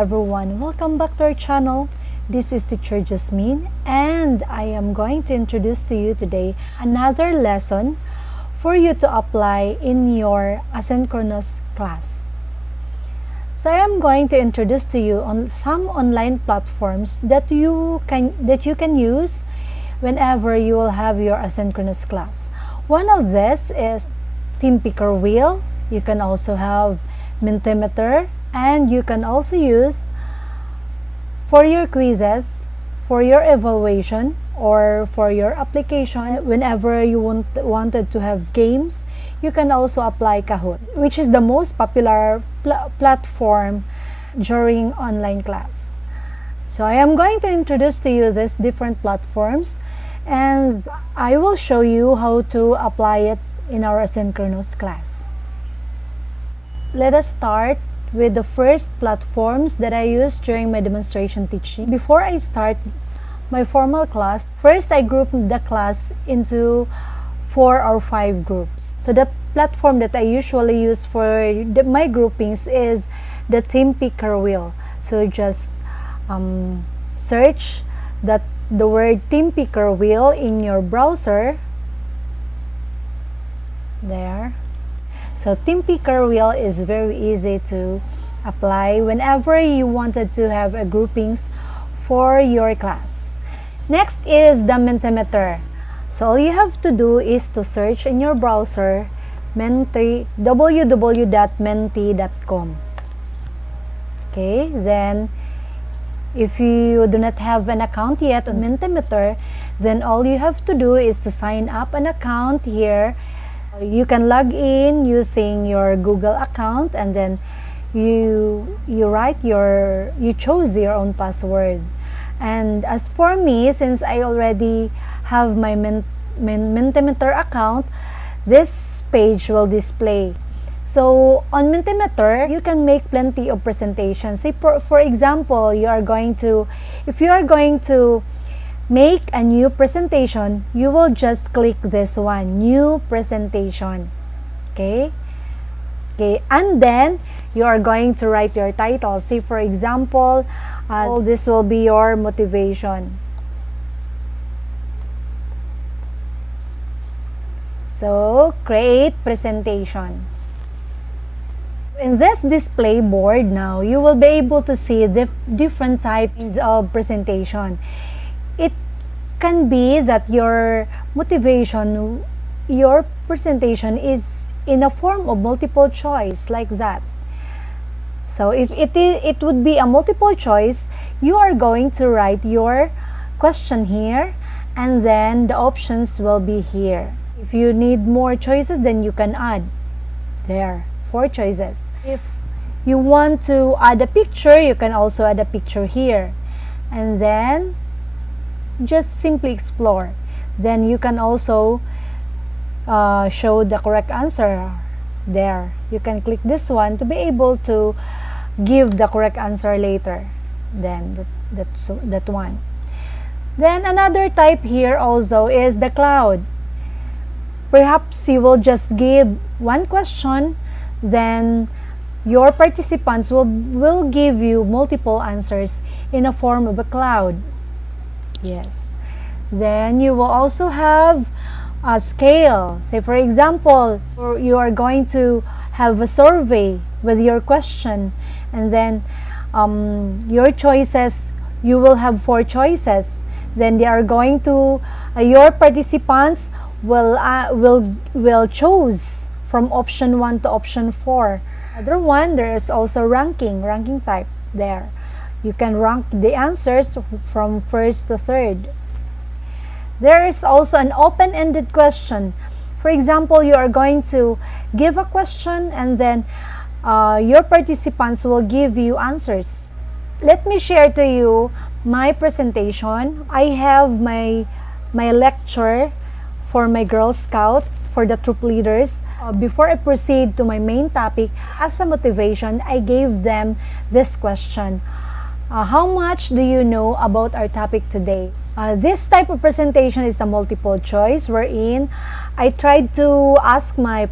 everyone, welcome back to our channel. This is Teacher Jasmine and I am going to introduce to you today another lesson for you to apply in your asynchronous class. So I am going to introduce to you on some online platforms that you can use whenever you will have your asynchronous class. One of this is Team Picker Wheel. You can also have Mentimeter, and you can also use for your quizzes, for your evaluation, or for your application. Whenever you wanted to have games, you can also apply Kahoot, which is the most popular platform during online class. So I am going to introduce to you these different platforms, and I will show you how to apply it in our asynchronous class. Let us start with the first platforms that I used during my demonstration teaching. Before I start my formal class, first I grouped the class into 4 or 5 groups. So the platform that I usually use for my groupings is the Team Picker Wheel. So just search the word Team Picker Wheel in your browser. There. So Team Picker Wheel is very easy to apply whenever you wanted to have a groupings for your class. Next is the Mentimeter. So all you have to do is to search in your browser www.menti.com. Okay, then if you do not have an account yet on Mentimeter, then all you have to do is to sign up an account here. You can log in using your Google account, and then you chose your own password. And as for me, since I already have my Mentimeter account, this page will display. So on Mentimeter, you can make plenty of presentations. Say for example, if you are going to make a new presentation, you will just click this one, new presentation. Okay, and then you are going to write your title. Say for example, this will be your motivation. So create presentation. In this display board now, you will be able to see the different types of presentation. It can be that your motivation, your presentation is in a form of multiple choice, like that. So if it would be a multiple choice, you are going to write your question here, and then the options will be here. If you need more choices, then you can add there 4 choices. If you want to add a picture, you can also add a picture here, and then just simply explore. Then you can also show the correct answer there. You can click this one to be able to give the correct answer later. Then that one. Then another type here also is the cloud. Perhaps you will just give one question, then your participants will give you multiple answers in a form of a cloud. Yes. Then you will also have a scale. Say for example, you are going to have a survey with your question, and then your choices, you will have 4 choices. Then they are going to your participants will choose from option 1 to option 4. Other one, there is also ranking type there. You can rank the answers from 1st to 3rd. There is also an open-ended question. For example, you are going to give a question, and then your participants will give you answers. Let me share to you my presentation. I have my lecture for my Girl Scout, for the troop leaders. Before I proceed to my main topic, as a motivation, I gave them this question. How much do you know about our topic today? This type of presentation is a multiple choice, wherein I tried to ask my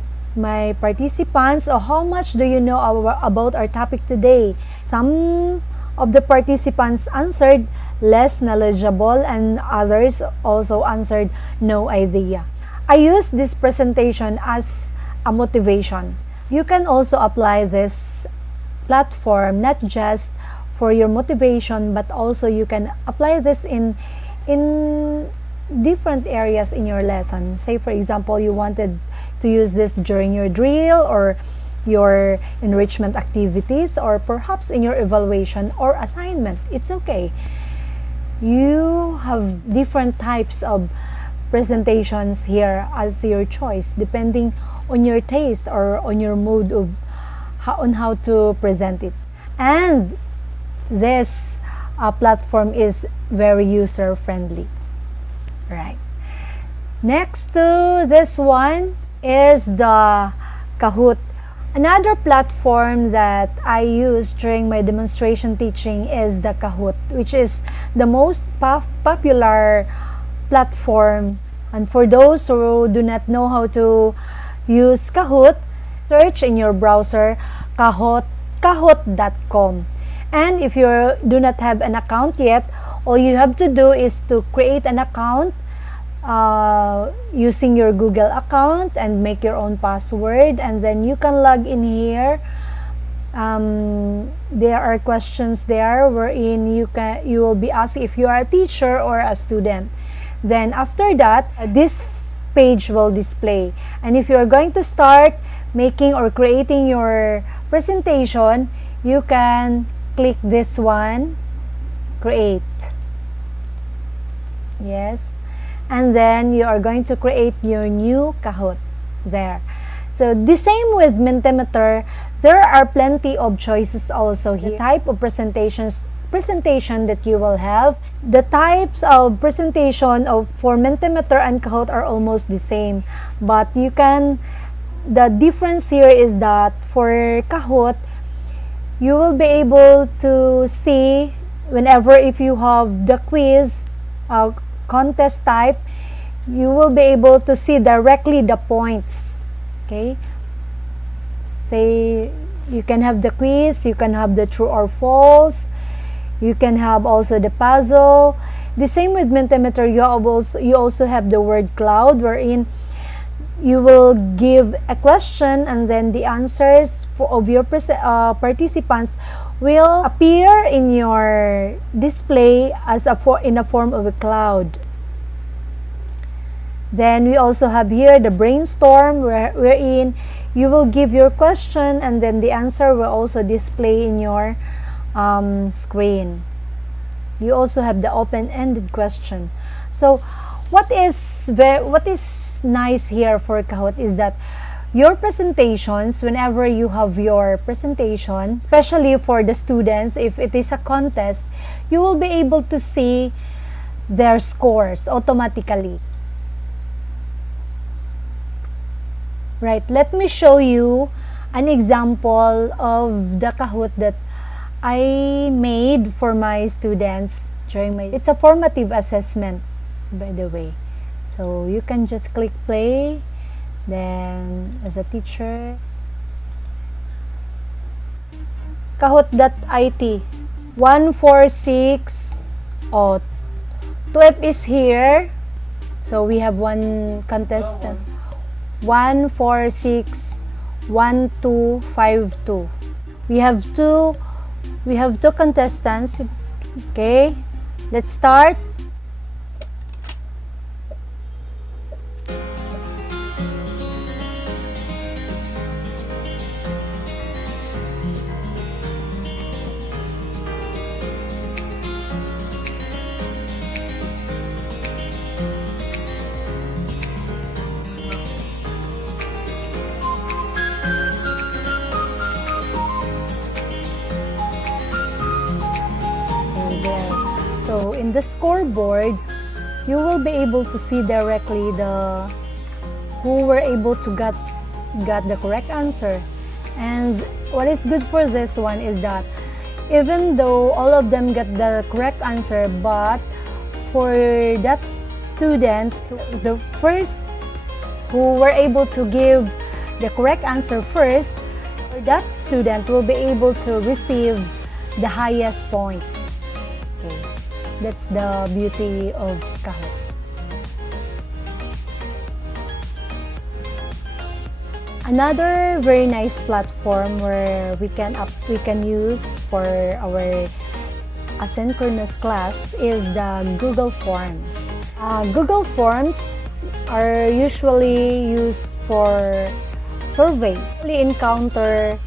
participants, how much do you know about our topic today? Some of the participants answered less knowledgeable, and others also answered no idea. I use this presentation as a motivation. You can also apply this platform not just for your motivation, but also you can apply this in different areas in your lesson. Say for example, you wanted to use this during your drill or your enrichment activities, or perhaps in your evaluation or assignment. It's okay. You have different types of presentations here as your choice, depending on your taste or on your mood of how to present it. And this platform is very user friendly. Right. Next to this one is the Kahoot. Another platform that I use during my demonstration teaching is the Kahoot, which is the most popular platform. And for those who do not know how to use Kahoot, search in your browser kahoot.com. And if you do not have an account yet, all you have to do is to create an account using your Google account and make your own password, and then you can log in here. There are questions there wherein you will be asked if you are a teacher or a student. Then after that, this page will display, and if you are going to start making or creating your presentation, you can click this one, create. Yes, and then you are going to create your new Kahoot there. So the same with Mentimeter, there are plenty of choices also here. The type of presentation that you will have. The types of presentation for Mentimeter and Kahoot are almost the same, but the difference here is that for Kahoot, you will be able to see whenever if you have the quiz contest type, you will be able to see directly the points. Okay, say you can have the quiz, you can have the true or false, you can have also the puzzle. The same with Mentimeter, you also have the word cloud, wherein you will give a question and then the answers of your participants will appear in your display as in a form of a cloud. Then we also have here the brainstorm, wherein you will give your question and then the answer will also display in your screen. You also have the open-ended question. So what is nice here for Kahoot is that your presentations, whenever you have your presentation, especially for the students, if it is a contest, you will be able to see their scores automatically. Right, let me show you an example of the Kahoot that I made for my students during it's a formative assessment, by the way. So you can just click play, then as a teacher, Kahoot.it 146, 2F is here, so we have one contestant, 1461252. We have two contestants. Okay, let's start. So in the scoreboard, you will be able to see directly who were able to got the correct answer. And what is good for this one is that even though all of them got the correct answer, but for that students, the first who were able to give the correct answer first, that student will be able to receive the highest points. Okay. That's the beauty of Kahoot. Another very nice platform where we can use for our asynchronous class is the Google Forms. Google Forms are usually used for surveys. We encounter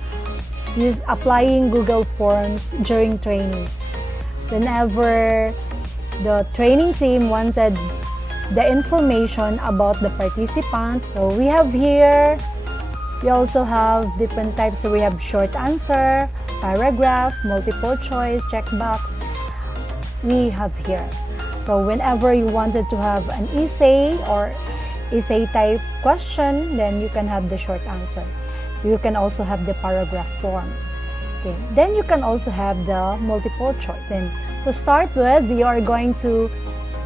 applying Google Forms during trainings. Whenever the training team wanted the information about the participant, so we have here. We also have different types. So we have short answer, paragraph, multiple choice, checkbox. We have here. So whenever you wanted to have an essay or essay type question, then you can have the short answer. You can also have the paragraph form. Okay. Then you can also have the multiple choice. Then to start with, you are going to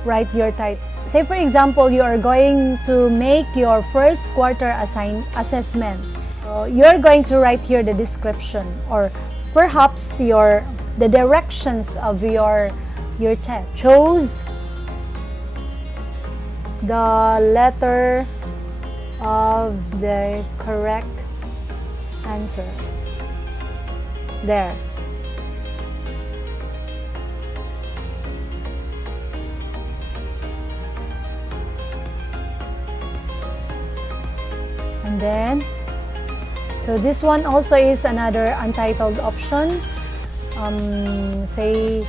write your type. Say for example, you are going to make your first quarter assessment. So you're going to write here the description or perhaps the directions of your test. Choose the letter of the correct answer. There. And then, so this one also is another untitled option. Say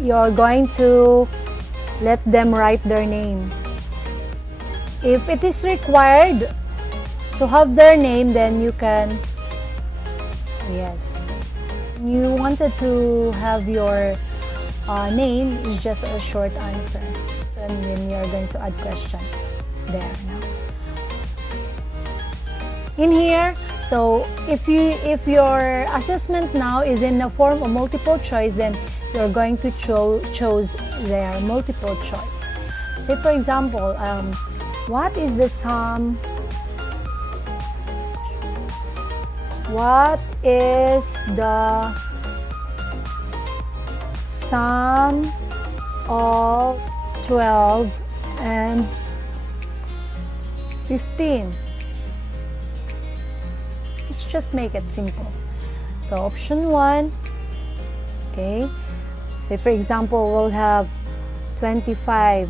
you're going to let them write their name. If it is required to have their name, then you can, yes. You wanted to have your name is just a short answer. And then you're going to add question there now. In here, so if your assessment now is in the form of multiple choice, then you're going to choose their multiple choice. Say for example, what is the sum? What is the sum of 12 and 15? Just make it simple. So option 1, okay, say for example we'll have 25,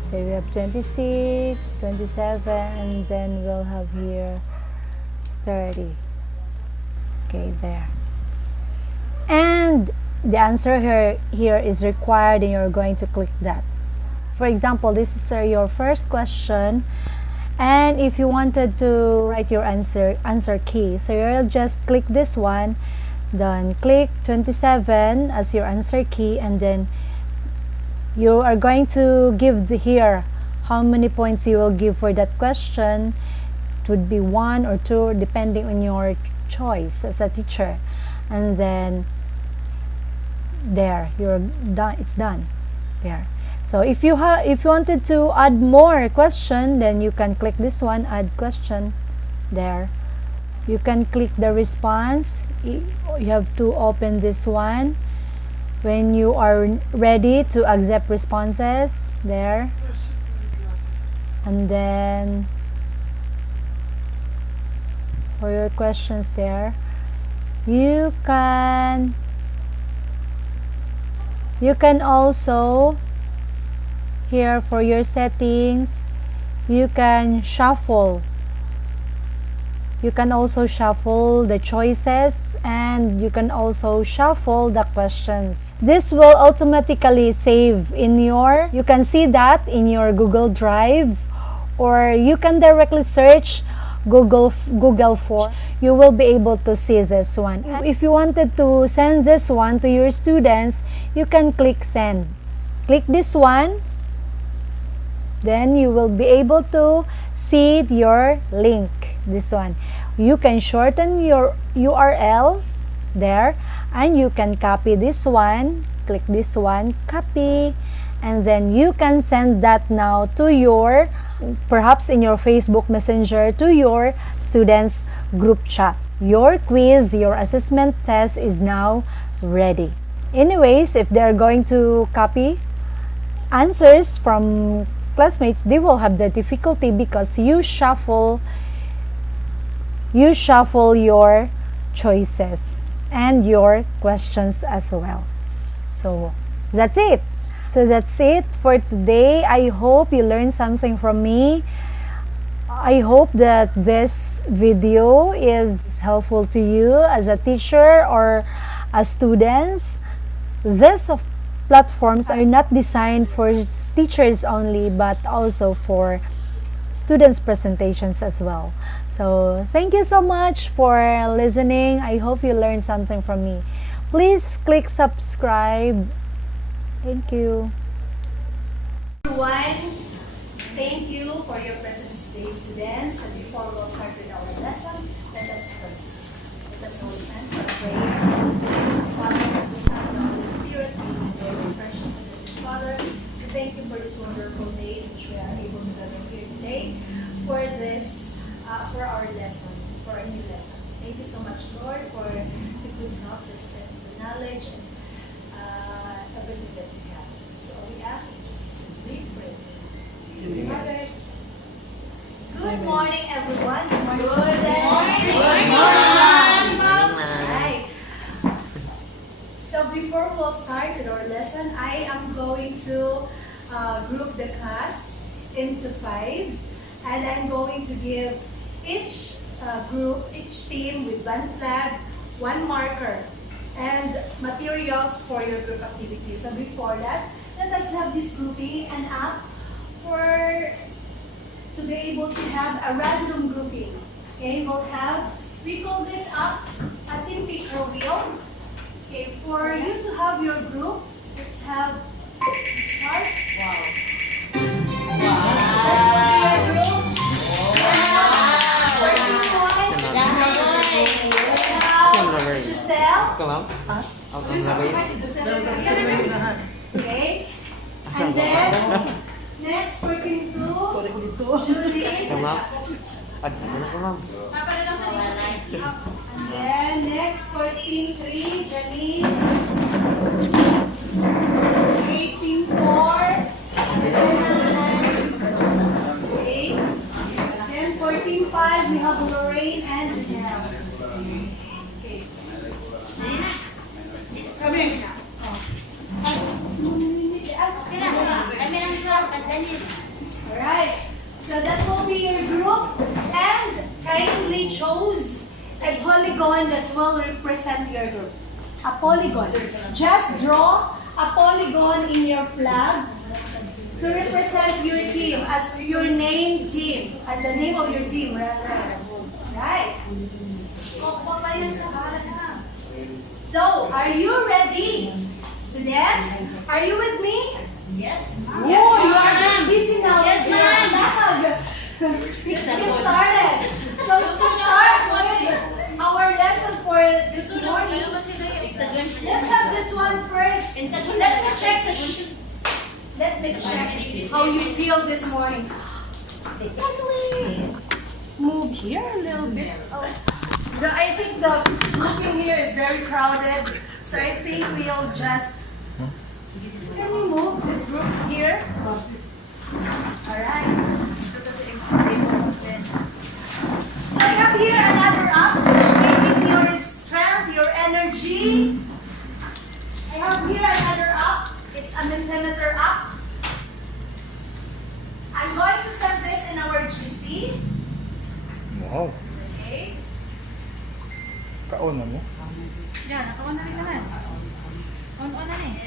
so we have 26, 27, and then we'll have here 30. Okay, there. And the answer here is required, and you're going to click that. For example, this is your first question. And if you wanted to write your answer key, so you'll just click this one, then click 27 as your answer key, and then you are going to give here how many points you will give for that question. It would be 1 or 2 depending on your choice as a teacher. And then there, you're done. It's done there. So if you wanted to add more question, then you can click this one, add question there. You can click the response. You have to open this one when you are ready to accept responses there. And then for your questions there, you can also here for your settings, you can shuffle. You can also shuffle the choices, and you can also shuffle the questions. This will automatically save in you can see that in your Google Drive, or you can directly search Google Form. You will be able to see this one. If you wanted to send this one to your students, you can click send. Click this one. Then you will be able to see your link, this one. You can shorten your URL there, and you can copy this one, click this one, copy, and then you can send that now to perhaps in your Facebook Messenger, to your students group chat. your quiz, your assessment test is now ready. Anyways, if they're going to copy answers from classmates, they will have the difficulty because you shuffle your choices and your questions as well. So that's it. For today. I hope you learned something from me. I hope that this video is helpful to you as a teacher or as students. These platforms are not designed for teachers only, but also for students' presentations as well. So thank you so much for listening. I hope you learned something from me. Please click subscribe. Thank you. Everyone, thank you for your presence today, students. And before we'll start with our lesson, let us pray. Let us all stand for prayer. Father, the Son, and the Holy Spirit, be with precious and Heavenly Father. We thank you for this wonderful day which we are able to gather here today for this, for our lesson, for our new lesson. Thank you so much, Lord, for the good health, the strength, the knowledge, and everything that we have. So we ask in Jesus' name, we pray. Good morning, everyone. Good morning. Good morning. Right. So before we'll start with our lesson, I am going to group the class into 5, and I'm going to give each group, each team with one flag, one marker, and materials for your group activities. So before that, let us have this grouping and app for to be able to have a random grouping. Okay, we call this app a team picker wheel. Okay, for you to have your group, let's start. Wow. That will be your group. Okay. And then next working 2, Julie. And then next working 3, Janice. 18-4. Okay. Then 14-5, we have Lorraine and Janelle. Okay. Coming. Alright, so that will be your group, and kindly choose a polygon that will represent your group. A polygon. Just draw a polygon in your flag to represent your team, as your name team, as the name of your team, rather. Right? So, are you ready? Students, are you with me? Yes. Oh, you are busy now. Yes, ma'am. Let's get started. So to start with our lesson for this morning, let's have this one first. Let me check how you feel this morning. Move here a little bit. I think the grouping here is very crowded, so I think we'll just. Can you move this group here? Alright. So I have here another app, making your strength, your energy. I have here another app. It's a Mentimeter app. I'm going to set this in our GC. Wow. Okay. Kaon na mo? Yeah, nakaon na rin naman. On na rin.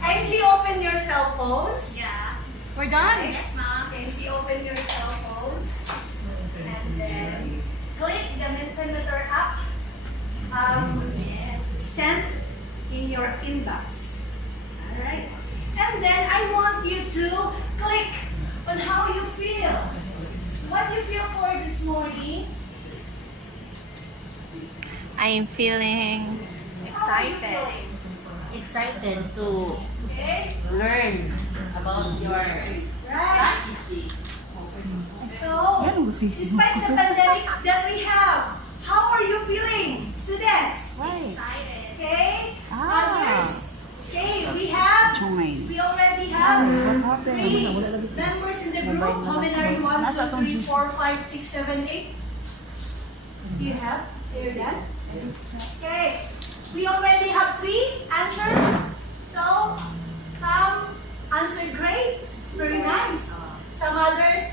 Kindly open your cell phones. Yeah. We're done. Yes, ma'am. Kindly open your cell phones. And then click the Mentimeter app. Sent in your inbox. Alright? And then I want you to click on how you feel. What you feel for this morning? I am feeling How are you feeling? Excited to Okay? learn about your Right. strategy. So, despite the pandemic that we have, how are you feeling, students? Right. Okay? Ah. Others? Okay, we already have 3 members in the group. How many are you? 1, 2, 3, 4, 5, 6, 7, 8. Do you have? There that? Okay. We already have 3 answers. So, some answered great. Very nice. Some others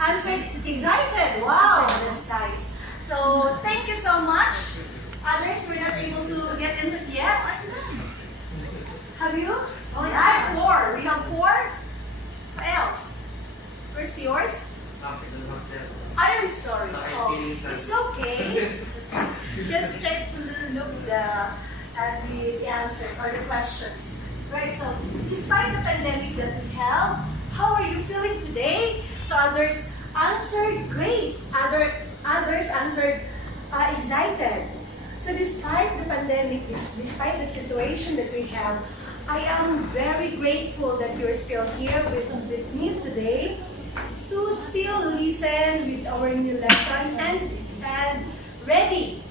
answered excited. Wow, that's nice. So, thank you so much. Others were not able to get in yet. Have you? Oh, yeah, 4. We have 4. What else? Where's yours? I'm sorry. Oh, it's okay. Just try to look at the answers or the questions. Right, so despite the pandemic that we have, how are you feeling today? So others answered great. Others answered excited. So despite the pandemic, despite the situation that we have, I am very grateful that you're still here with me today to still listen with our new lesson and ready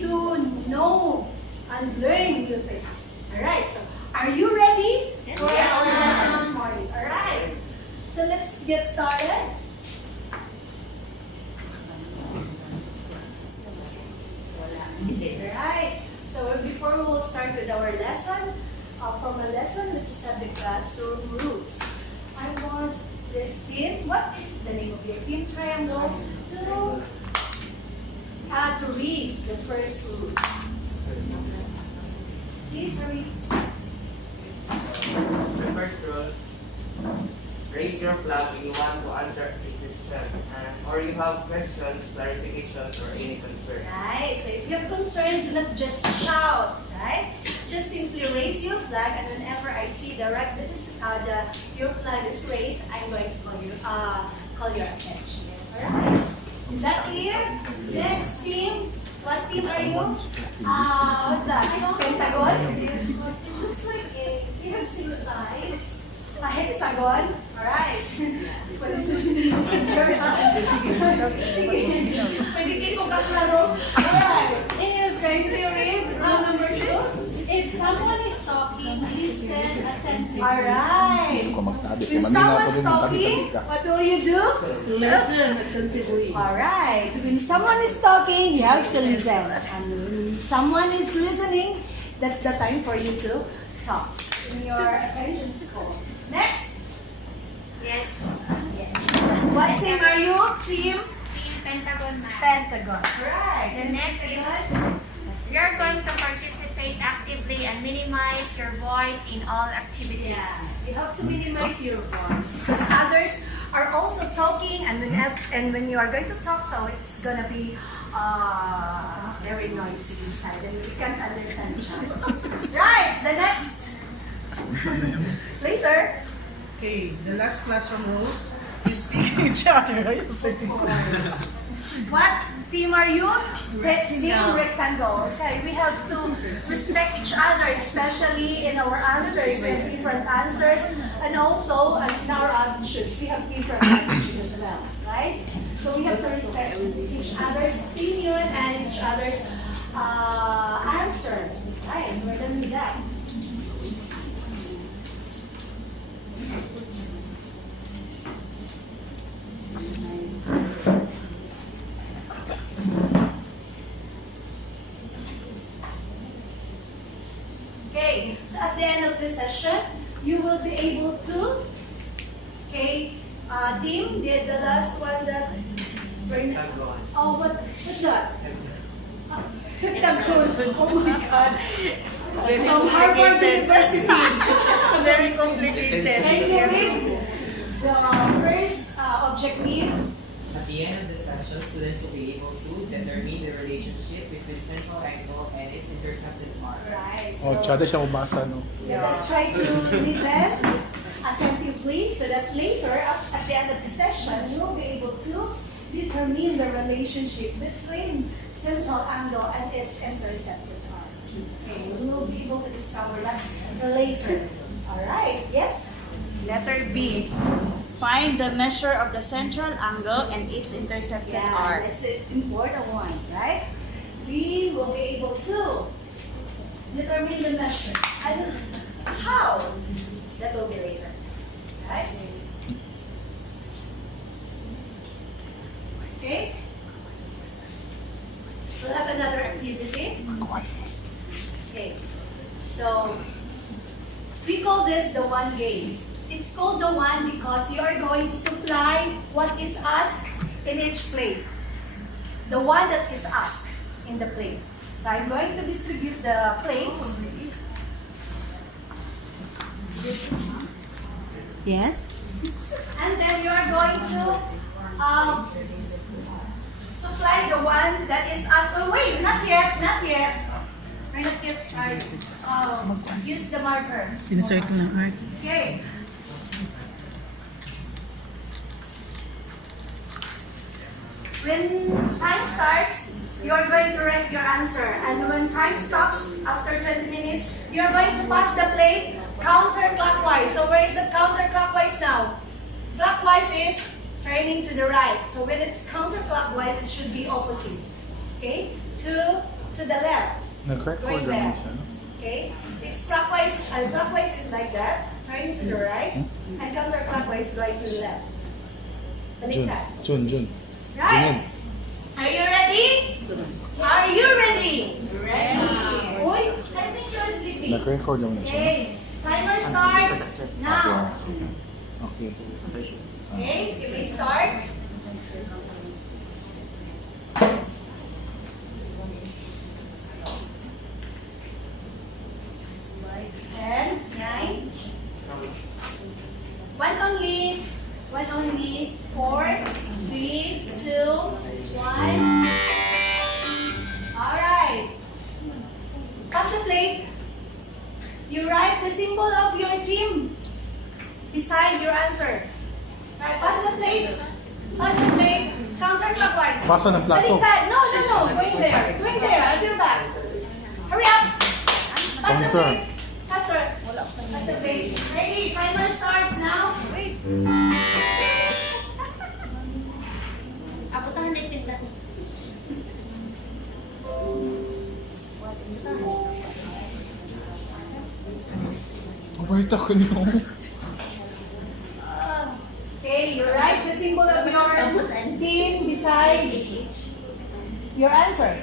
to know and learn new things. Alright, so are you ready for our lesson this morning? Alright, so let's get started. Alright, so before we will start with our lesson, from a lesson, let's have the classroom rules. I want this team, what is the name of your team? Triangle, to read the first rule. Please hurry. The first rule, raise your flag when you want to answer a question, or you have questions, clarifications, or any concern. Right, so if you have concerns, do not just shout, right? Just simply raise your flag, and whenever I see your flag is raised, I'm going to call your attention. Alright, is that clear? Next team, what team are you? What's that? Pentagon? It looks like it has 6 sides. A hexagon? Alright. Pwede kayo kaklaro. Alright. Okay, so you read rule number 2. If someone is talking, listen attentively. Alright. When someone's talking, what will you do? Listen attentively. Alright. When someone is talking, you have to listen. And when someone is listening, that's the time for you to talk in your attention score. Next. Yes. What team are you? Team Pentagon Math. Pentagon. Right. The next is you're going to participate actively and minimize your voice in all activities. Yes. You have to minimize your voice because others are also talking, and when you are going to talk, so it's gonna be very noisy inside, and we can't understand each other. Right. The next. Later. Okay, the last classroom rules. You speak each other. What team are you? Team rectangle. Okay, we have to respect each other, especially in our answers. We have different answers, and also in our attitudes, we have different attitudes as well, right? So we have to respect each other's opinion and each other's answer. Right? We're done with that. Okay, so at the end of the session, you will be able to, team, the last one that, oh, what's that? Kahoot. Oh my God. From Harvard University. Very complicated. Can you read the first objective? At the end of the session, students will be able to determine the relationship between central angle and its intercepted mark. Right. Oh, tsada siya mabasa, no? Let us try to listen attentively so that later, at the end of the session, you will be able to determine the relationship between central angle and its intercepted arc. Okay, we will be able to discover that later. Alright, yes? Letter B. Find the measure of the central angle and its intercepted arc. It's an important one, right? We will be able to determine the measure. And how? That will be later. Right? Okay? We'll have another activity. Okay. So, we call this the one game. It's called the one because you are going to supply what is asked in each plate. The one that is asked in the plate. So I'm going to distribute the plates. Yes. And then you are going to supply the one that is asked. Oh wait, not yet, not yet. We're not yet started. Use the marker. Sinusuot ko ng art. Okay. When time starts, you are going to write your answer. And when time stops, after 20 minutes, you are going to pass the plate counterclockwise. So where is the counterclockwise now? Clockwise is turning to the right. So when it's counterclockwise, it should be opposite. Okay? To the left. Nag-record Going naman there. siya, no? Okay? It's clockwise. Clockwise is like that. Turning to the right. And counterclockwise going to the left. Jun, Baliktad. Jun. Right? Are you ready? Are you ready? Ready. Uy, I think you're sleeping. Nag-record naman siya, no? Okay. Timer starts now. Okay. Okay, if we start. Ten, nine. One only. One only. 4, 3, 2, 1. Alright. Pass the plate. You write the symbol of your team beside your answer. Right, pass the plate. Pass the plate. Counterclockwise. Paso ng plato. Baliktad. No. Going there. Going there. At your back. Hurry up. Pass the Counter. plate. Faster. Pass the plate. Ready. Timer starts now. Wait. Ako tahan na itinda. Wait ako niyo. Okay, you write the symbol of your team beside your answer.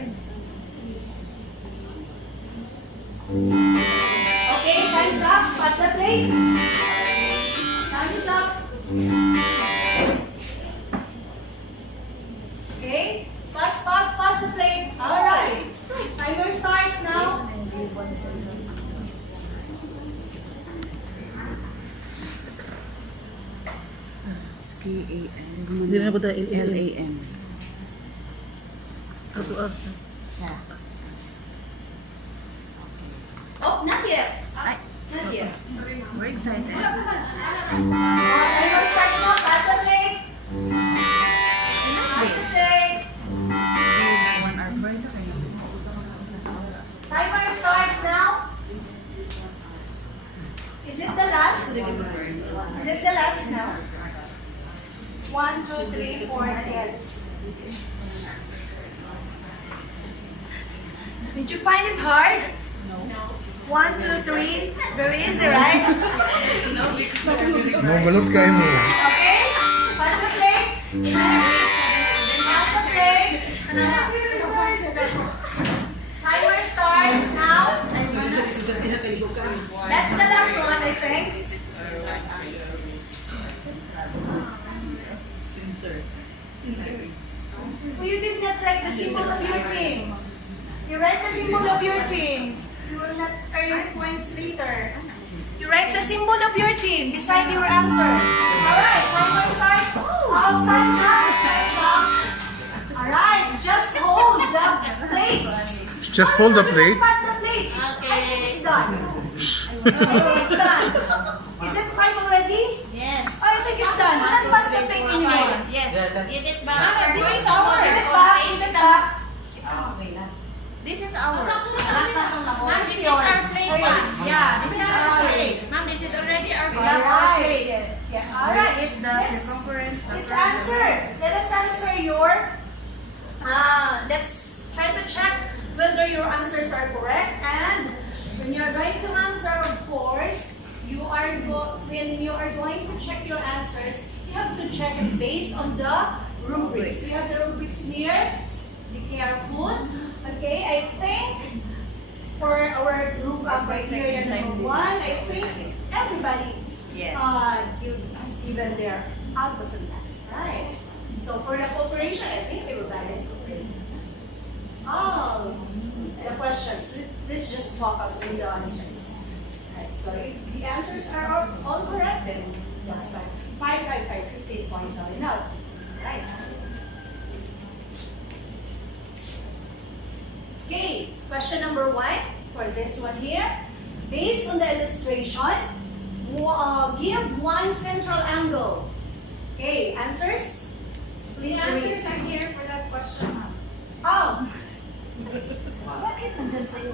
Okay, time's up. Pass the plate. Time is up. Okay, pass the plate. All right. Timer starts now. K-A-N. Hindi na po tayo L-A-N. Oh, not yet. Not yet. We're excited. Timer starts now. Pass the plate. Pass the plate. 1 hour for ito kayo. Timer starts now. Is it the last? Is it the last now? 1, 2, 3, 4, 10. Did you find it hard? No. 1, 2, 3. Very easy, right? Mumulot kayo mo. Okay. Pass the plate. Pass the plate. Timer starts now. That's the last one, I think. Oh, you did not write the symbol of your team. You write the symbol of your team. You will not earn points later. You write the symbol of your team beside your answer. Alright, timer starts. All time's up. Time's up. Alright, just hold the plates. Just hold the plate. Pass the plate. I think it's done. I think it's done. Is it fine already? Yes. Oh, I think it's done. Do not pass the plate anymore. Yes. It is This back. is ours. Give it back. Give it back. This is ours. Ma'am, this is yours. our plate. Yeah, this is our plate. Ma'am, this is already our Alright. plate. Yeah. Alright. Let us answer your. Let's try to check whether your answers are correct. And when you're going to answer, of course, when you are going to check your answers, you have to check it based on the rubrics. We have the rubrics here. Be careful. Okay, I think for our group criteria number 1, I think everybody has given their outputs on that. Right. So for the cooperation, I think everybody cooperated. Oh, the questions. Let's just focus on the answers. Right. So if the answers are all correct, then that's fine. 15 points are enough. Right. Okay, question number 1 for this one here. Based on the illustration, give one central angle. Okay, answers? Please The read. answers are here for that question. Oh, Bakit nandun sa'yo?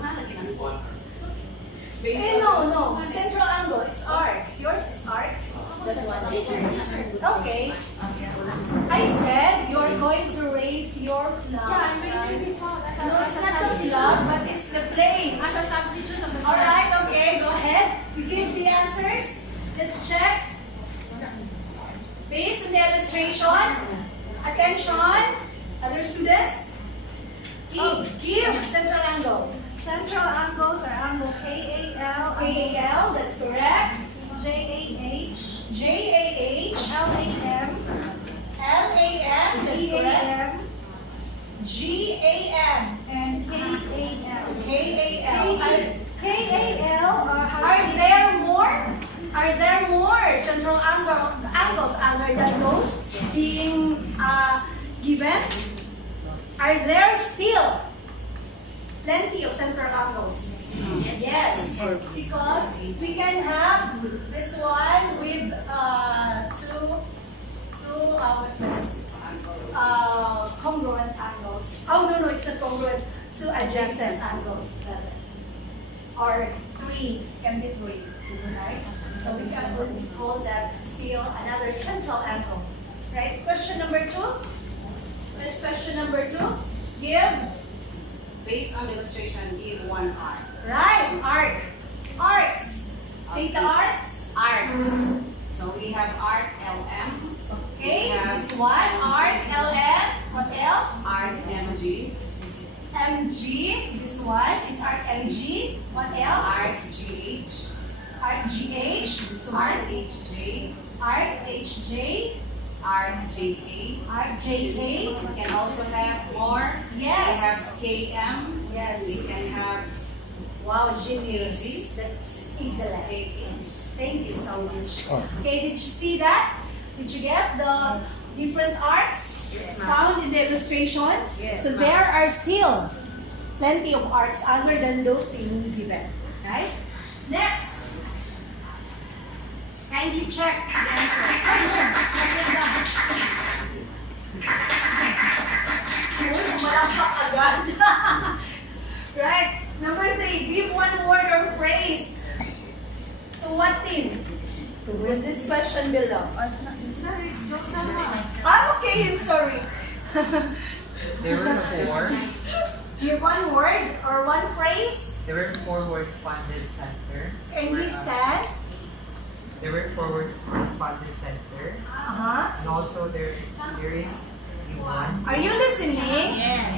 no. Central angle, it's arc. Yours is arc. That one. Okay. I said you're going to raise your flag. Yeah, I'm raising this one. No, it's not the flag, but it's the plane. As a substitute of the flag. Alright, okay, go ahead. You give the answers. Let's check. Based on the illustration, attention, other students. Give central angle. Central angles are angle KAL, KAL, that's correct. JAH, JAH, LAM, LAM, that's correct. GAM, and KAL. KAL. KAL Are there more central angles other than those being given? Are there still plenty of central angles? Yes. Because we can have this one with congruent angles. Oh no, it's not congruent. Two adjacent angles. Or 3 can be 3. Right? So we can call that still another central angle. Right? Question number 2. Next question number 2. Give. Based on the illustration, give one arc. Right. Arc. Arcs. Say the arcs. Arcs. So we have arc LM. Okay. Yes. This one. Arc. LM. What else? Arc MG. MG. This one is arc MG. What else? Arc GH. Arc GH. This Arc one. HJ. Arc HJ. Arc JK. Arc JK. We can also have more. Yes. We have KM. Yes. We can have Wow, genius. That's excellent. KH. Thank you so much. Okay, did you see that? Did you get the different arcs found in the illustration? Yes, So ma'am. there are still plenty of arcs other than those being given. Right? Next. Kindly check the answers. It's not yet done. Uy, malakpak agad. Right? Number 3, give one word or phrase. To what team? With this question below. Okay, I'm sorry. There were 4. Give one word or one phrase. There were 4 who responded center. And we stand. There were 4 who responded center. Uh-huh. And also there is one. Are you listening?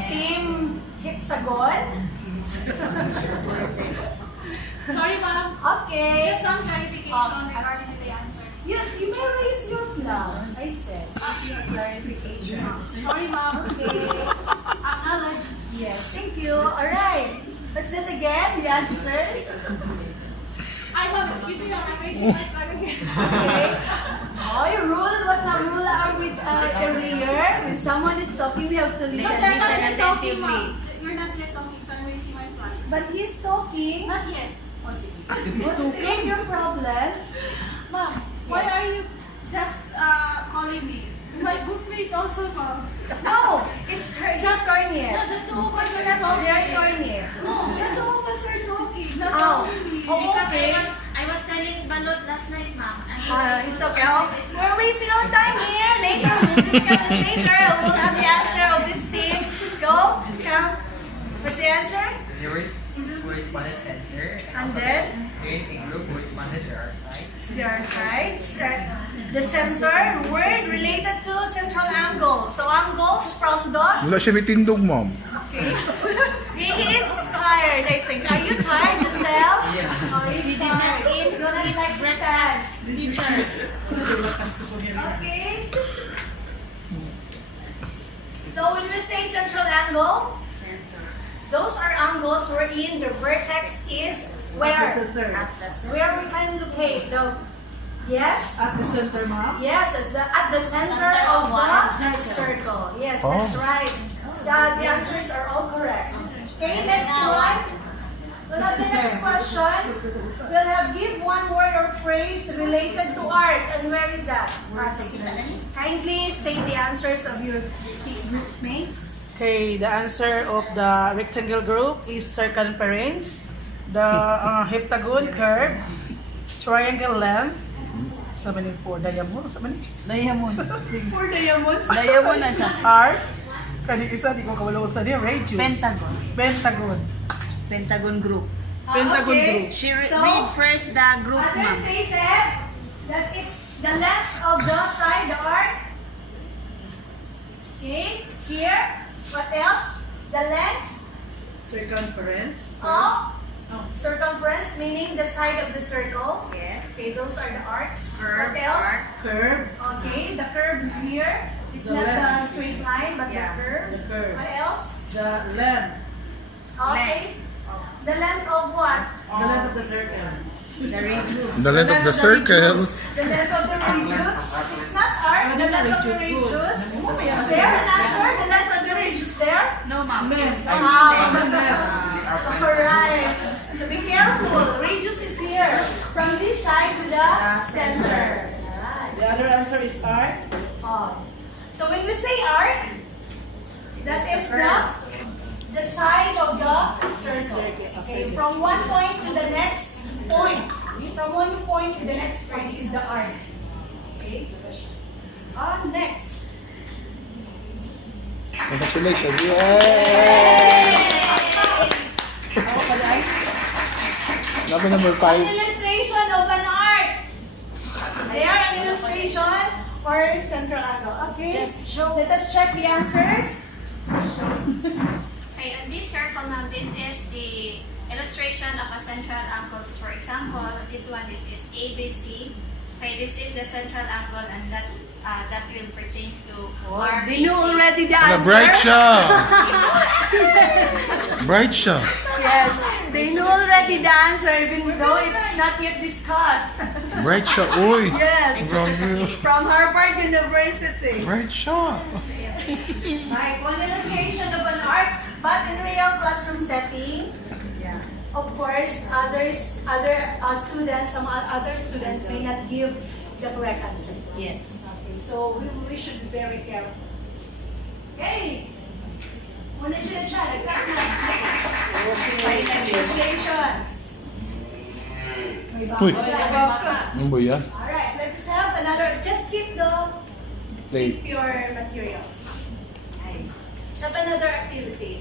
Team Hexagon. Sorry, ma'am. Okay. Just some clarification regarding the answer. Yes, you may raise your flag. I said. Clarification. Sorry, ma'am. Okay. Acknowledge. Yes, thank you. Alright. Let's do it again. The answers. Ma'am, excuse me, I'm raising my flag again. Okay. Oh, you rule what the rule are with earlier. When someone is talking, we have to No, listen. they're not Listen yet talking, attentively. ma'am. You're not yet talking, so I'm raising my flag. But he's talking. Not yet. What's your problem? Ma'am, why are you just calling me? My groupmate also, ma'am. No, it's her. His turn No, yet. the two of us It's are not talking. their turn yet. No, the two of us are talking. Not Oh. only me. Oh, Because okay. I was telling Kahoot last night, ma'am. It's okay. We're wasting our time here. Later, we'll discuss it later. We'll have the answer of this team. Go. Come. What's the answer? There is correspondent center. And then? There is a group correspondent. There are sides. There are sides. The center word related to central angle. So angles from the... Wala siya may tindog, ma'am. Okay. He is tired, I think. Are you tired, Giselle? Yeah. Oh, he's tired. Eat. Don't eat like breakfast. Okay. So when we say central angle, those are angles wherein the vertex is where? Where we can locate the... Yes? At the center, ma'am. Yes, it's at the center of the circle. Yes, that's right. So the answers are all correct. Okay, next one. We'll have the next question. We'll have give one word or phrase related to art. And where is that? Kindly state the answers of your group mates. Okay, the answer of the rectangle group is circumference, the heptagon curve, triangle length, sa manin po, diamond, sa manin? For diamonds. Diamond na siya. Arc, kani isa, di ko kawala sa niya, radius. Pentagon. Pentagon. Pentagon group. Pentagon Okay. group. Read first the group, Others ma'am. stated that it's the length of the side, the arc. Okay, here. What else? The length Circumference. of circumference, meaning the side of the circle. Yeah. Okay, those are the arcs. Curve, What else? arc. Curve. Okay, the curve here. It's The not the length. straight line, but Yeah. the curve. The curve. What else? The length. Okay. The length of what? The length of the circle. The radius. The length of the circle. The length of the radius. It's not arc. The length of the radius. Is there an answer? The length of the radius there? No, ma'am. Length. Ah. The length. Alright. So be careful. Radius is here. From this side to the center. The other answer is arc. Oh. So when we say arc, that is the side of the circle. Okay, from one point to the next point. From one point to the next point is the arc. Okay. Next. Congratulations. Yay! Number number An 5. illustration of an arc. Is there an illustration for central angle? Okay. Let us check the answers. Okay, on this circle now, this is the illustration of a central angle. So for example, this one, this is ABC. Okay, this is the central angle, and that will pertains to We knew already the Wala, answer. bright siya. Bright siya. Yes, they knew already the answer even though it's not yet discussed. Bright siya. Uy. Yes, Grabe. from Harvard University. Bright siya. Right, one illustration of an arc, but in real classroom setting. Of course, other students, some other students may not give the correct answers. Yes. Okay, so we should be very careful. Okay. Muna dyan na siya. Congratulations. Uy. Good job. Ano ba yan? Alright, let's have another. Just keep Plate. your materials. Let's have another activity.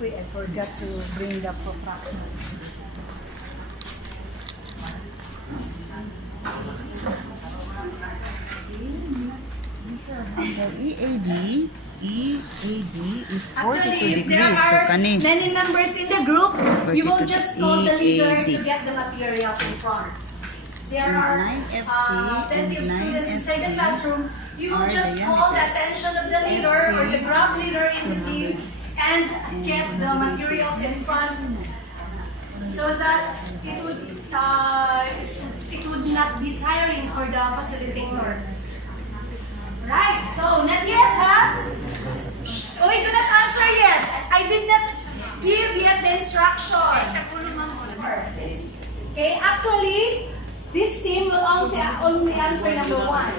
Wait, I forgot to bring the protractor. EAD is 42 Actually, if there degrees. So, are kani. many members in the group, you will 42 just call the leader EAD. to get the materials in front. There are 9FC plenty of and students inside the 9FE classroom. You will are just the call the units. attention of the leader or the grab leader in the team and get the materials in front so that it would not be tiring for the facilitator. Right, so not yet, huh? Shh. Oh, do not answer yet. I did not give yet the instruction. Okay, actually, this team will only answer number 1.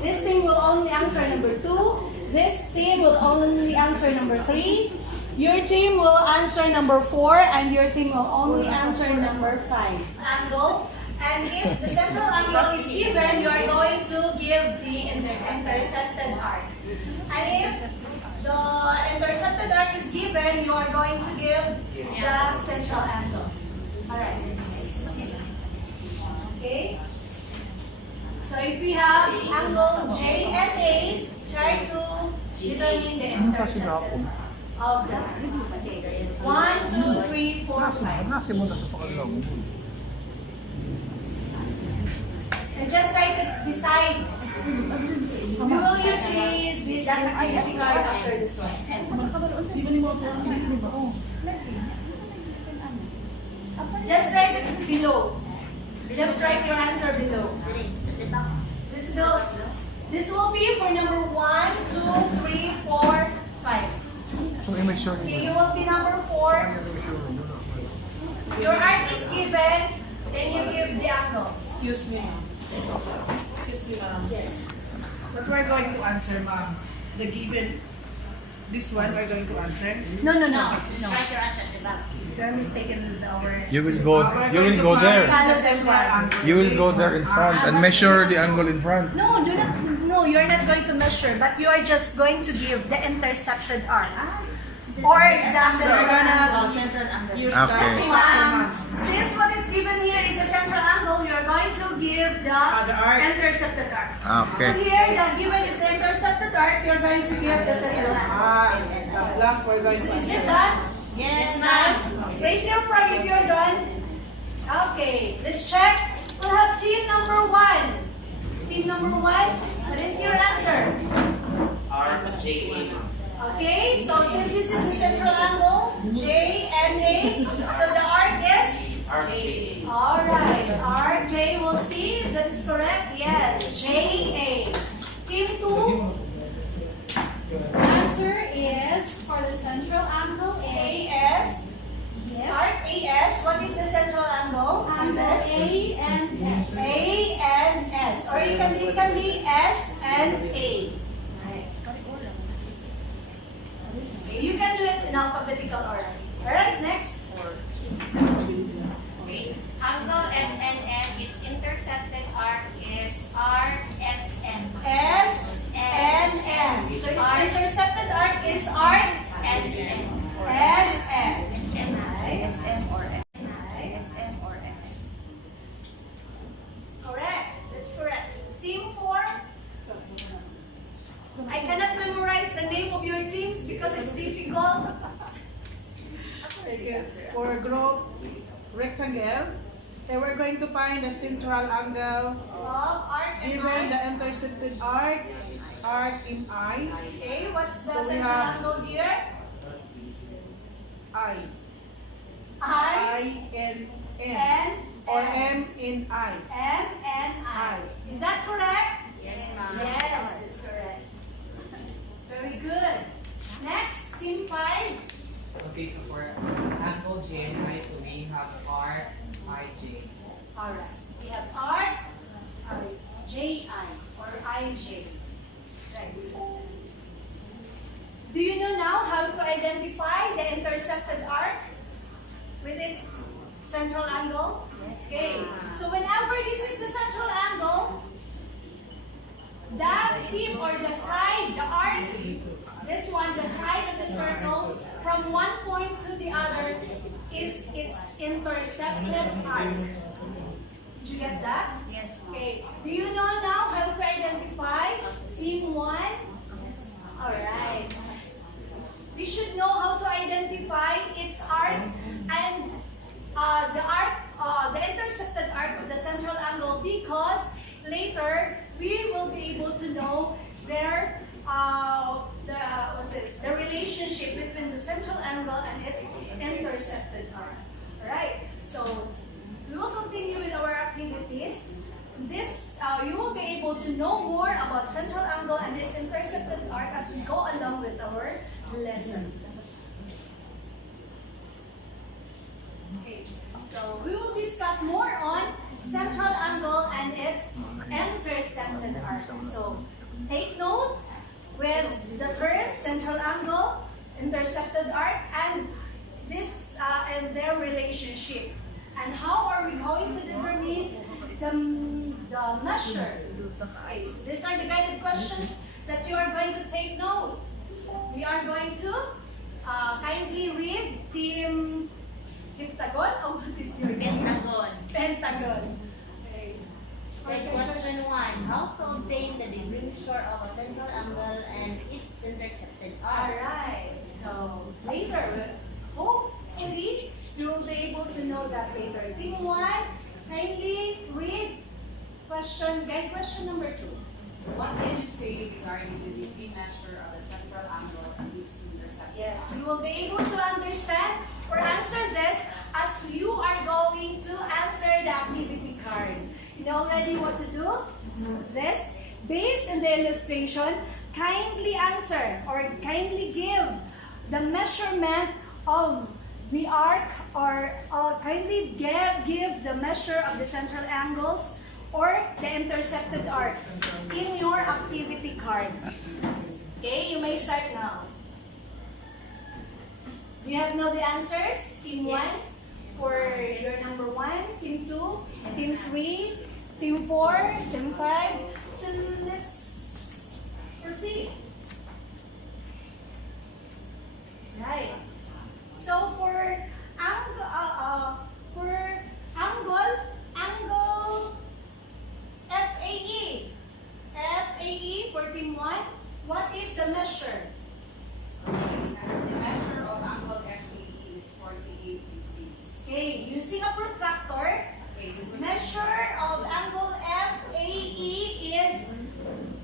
This team will only answer number 2. This team will only answer number 3. Your team will answer number 4 and your team will only answer number 5. Angle. And if the central angle is given, you are going to give the intercepted arc. And if the intercepted arc is given, you are going to give the central angle. Alright. Okay? So if we have angle J and A, try to determine the intercepted of the 1, 2, 3, 4, 5. And just write it beside. We will use that activity card after this one. Just write it below. Just write your answer below. This will be for number 1, 2, 3, 4, 5. So, make sure Okay, you will be number 4. Your arc is given, then you give the angle. Excuse me. Excuse me, ma'am. Yes. What we're going to answer, ma'am? The given, this one we're going to answer. No. Write your answer at the back. You're mistaken with our... you will go. We're You going will to go there. pass the central angle. You will go there in front and measure the angle in front. No, do not. No, you're not going to measure, but you are just going to give the intercepted arc. Or the So we're central angle. Oh, central angle. use Okay. the structure, ma'am. Since what is given here is a central angle, you're going to give the The arc. intercepted arc. Okay. So here, the given is the intercepted arc, you're going to give the central angle. The blank we're going to Is it answer. done? Yes, Done? Raise your flag if you're done. Okay, let's check. We'll have team number 1. Team number 1, what is your answer? RJA. Okay, so since this is the central angle, J and A, so the arc is? RJA. Alright, RJ, we'll see if that is correct. Yes, JA. Team 2, answer is for the central angle AS. Yes. Arc AS, what is the central angle? Angle A and S. A and S. Or it can be S and A. Okay, you can do it in alphabetical order. Alright, next. Okay. Angle SNN is intercepted arc is RSN. S and N. So its intercepted arc is arc SN. S N. SM or N. SM or N. Correct. That's correct. Team 4. I cannot memorize the name of your teams because it's difficult. Okay, for group rectangle, okay, we're going to find the central angle Of arc and given the I. intercepted arc in I, Okay, what's the So we central have- angle here? I, I, and M, N, or N. M in I. M, N, I. Is that correct? Yes, ma'am. Yes, it's correct. Very good. Next, team 5. Okay, so for angle J and I, so we have RIJ. Alright. We have R, J, I, or I, J. Right. Do you know now how to identify the intercepted arc with its central angle? Okay. So whenever this is the central angle, that tip or the side, the arc, this one, the side of the circle, from one point to the other is its intercepted arc. Did you get that? Yes, ma'am. Okay. Do you know now how to identify team 1? Alright. We should know how to identify its arc and the intercepted arc of the central angle, because later we will be able to know their the relationship between the central angle and its intercepted arc. Alright, so we will continue with our activities. This you will be able to know more about central angle and its intercepted arc as we go along with our lesson. Okay, so we will discuss more on central angle and its intercepted arc. So take note with the term central angle, intersected arc, and this and their relationship. And how are we going to determine the measure? Okay, so these are the guided questions that you are going to take note. We are going to kindly read Team Heptagon. Oh, what is your name? Pentagon. Pentagon. Okay. Okay, question 1. How to obtain the degree measure of a central angle and its intersected arc? Alright, so later, hopefully, you'll be able to know that later. Team 1, kindly read guide question number 2. What can you say regarding the degree measure of the central angle and its intersected Yes, arc? you will be able to understand or answer this as you are going to answer the activity card. You know already what to do? This, based on the illustration, kindly answer or kindly give the measurement of the arc, or kindly give the measure of the central angles or the intersected arc in your activity card. Okay, you may start now. Do you have now the answers? Team 1 for your number 1, Team 2, Team 3, Team 4, Team 5. So let's proceed. Right. So for angle FAE for Team 1, what is the measure? The measure of angle FAE is 48 degrees. Okay, using a protractor, Okay, this is measure of angle FAE is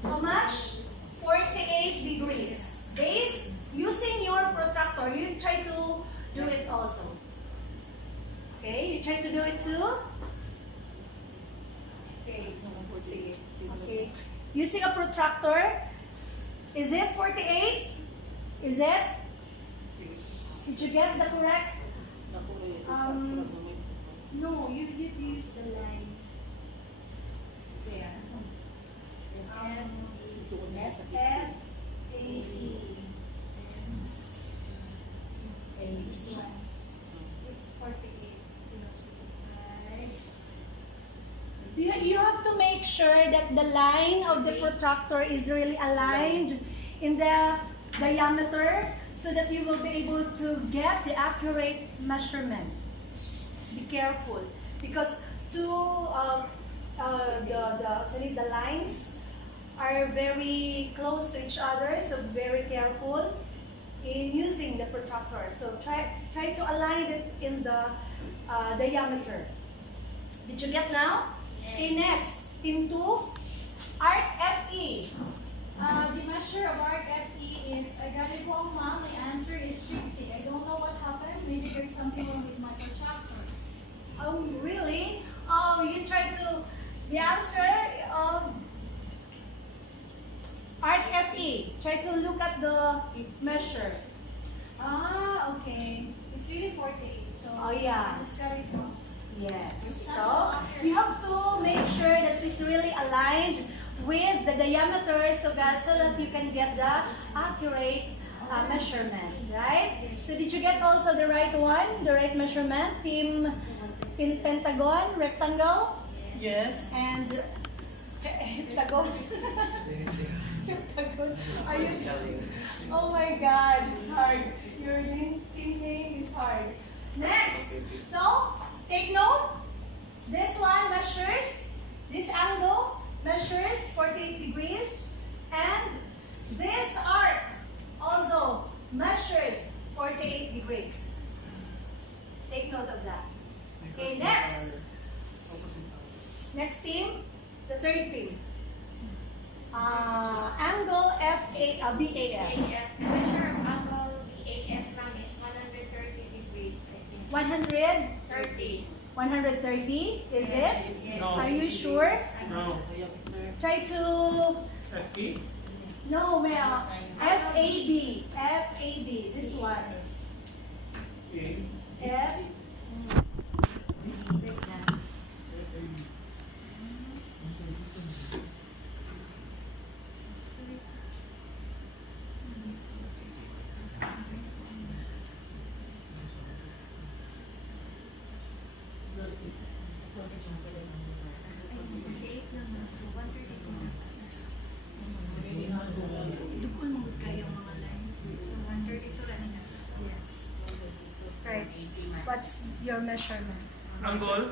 how much? 48 degrees. Based using your protractor, you try to do it also. Okay, you try to do it too. Okay. Using a protractor, is it 48? Is it? Did you get the correct? No, you use the line there. F-A-E. It's 48. Right. You have to make sure that the line of the protractor is really aligned in the diameter so that you will be able to get the accurate measurement. Be careful because the lines are very close to each other, so very careful in using the protractor. So try to align it in the diameter. Did you get now? Okay, next, Team 2, arc FE. The measure of arc FE is, I got it wrong, ma'am. The answer is 50. I don't know what happened. Maybe there's something wrong with my protractor. Oh, really? Oh, you try to, the answer of arc FE. Try to look at the measure. Ah, okay. It's really 48. So Oh, yeah. I just got it wrong. Yes. So, you have to make sure that it's really aligned with the diameter so that you can get the accurate measurement, right? So, did you get also the right one, the right measurement? Team Pentagon, rectangle, Yes. and heptagon. Heptagon. Are you? Oh my God, it's hard. Your team name is hard. Next. So, take note. This one measures, this angle measures 48 degrees, and this arc also measures 48 degrees. Take note of that. Okay, next. Next team, the third team. Angle BAF. The measure of angle BAF lang is 130 degrees, I think. 130. 30. 130, is it? Are you sure? No. Try to... FE? No, ma'am. FAB. FAB. This one. F. What's your measurement? Angle,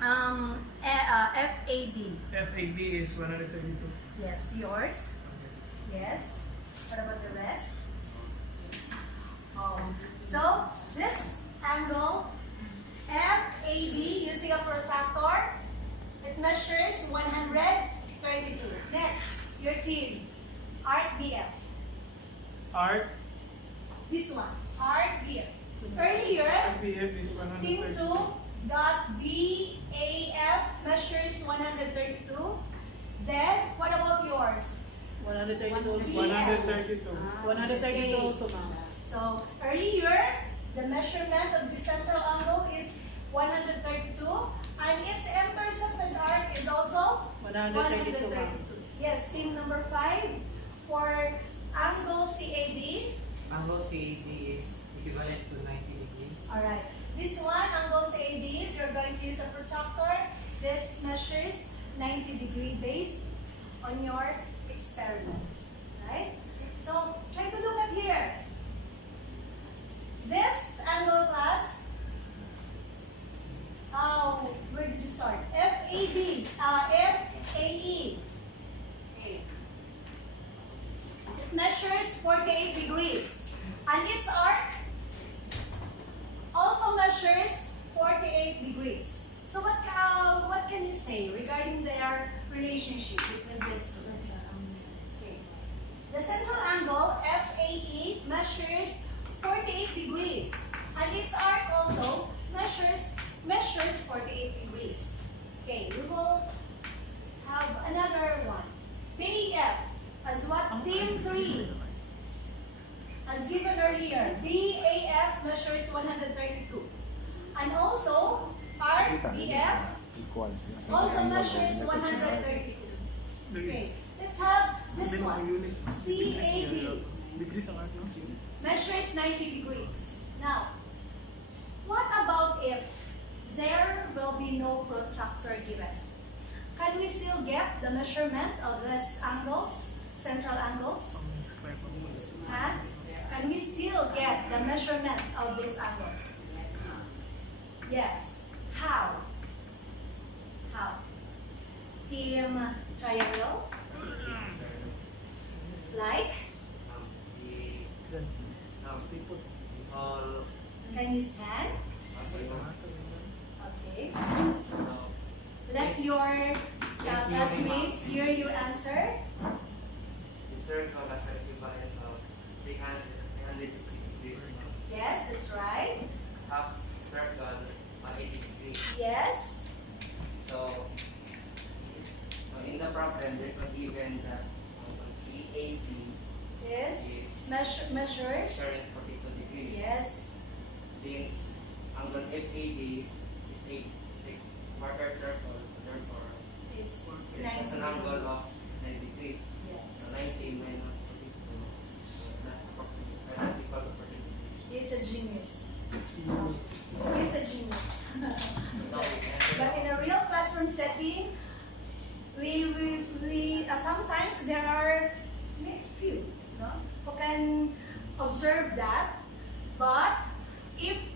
FAB. FAB is 132. Yes. Yours? Yes. What about the rest? Yes. Oh. So, this angle FAB using a protractor, it measures 132. Next, your team, ArcBF. Art, This one, ArcBF. Earlier, BF is team 2 132. got BAF measures 132. Then, what about yours? 132. 132. 132 also, ma'am. So, earlier, the measurement of the central angle is 132 and its intercepted arc is also 132, ma'am. Yes, team number 5 for angle CAB. Angle CAD is equivalent to 90 degrees. Alright, this one, angle CAB, if you're going to use a protractor, this measures 90-degree based on your experiment. Right? So, try to look at here. This angle class, where did you start? FAE. Okay. It measures 48 degrees. And its arc also measures 48 degrees. So what can you say regarding their relationship between this? The central angle FAE measures 48 degrees, and its arc also measures 48 degrees. Okay, we will have another one. BAF, as what team 3 as given earlier. BAF measures 132, and also RBF also measures 132. Okay, let's have this one. CAB Degrees ang art, no? measures 90 degrees. Now, what about if there will be no protractor given? Can we still get the measurement of these angles, central angles? Huh? Can we still get the measurement of these angles? Yes. How? How? Team triangle? Like? Can you stand? Okay. Let your classmates hear your answer. The circle has an equivalent of 360 degrees. Yes, that's right. Half circle 180 degrees. Yes. So in the problem, there's not given that EAB Yes. is Measures. measuring 42 degrees. Yes. Since angle FAB is a quarter circle, so therefore It's it has an 90 angle degrees. of 90 degrees. Yes. So 90 minus 42, so that's approximately that's equal to 40 degrees. He's a genius. He's a genius. Now we can- But in a real classroom setting, we sometimes there are few, no, who can observe that. But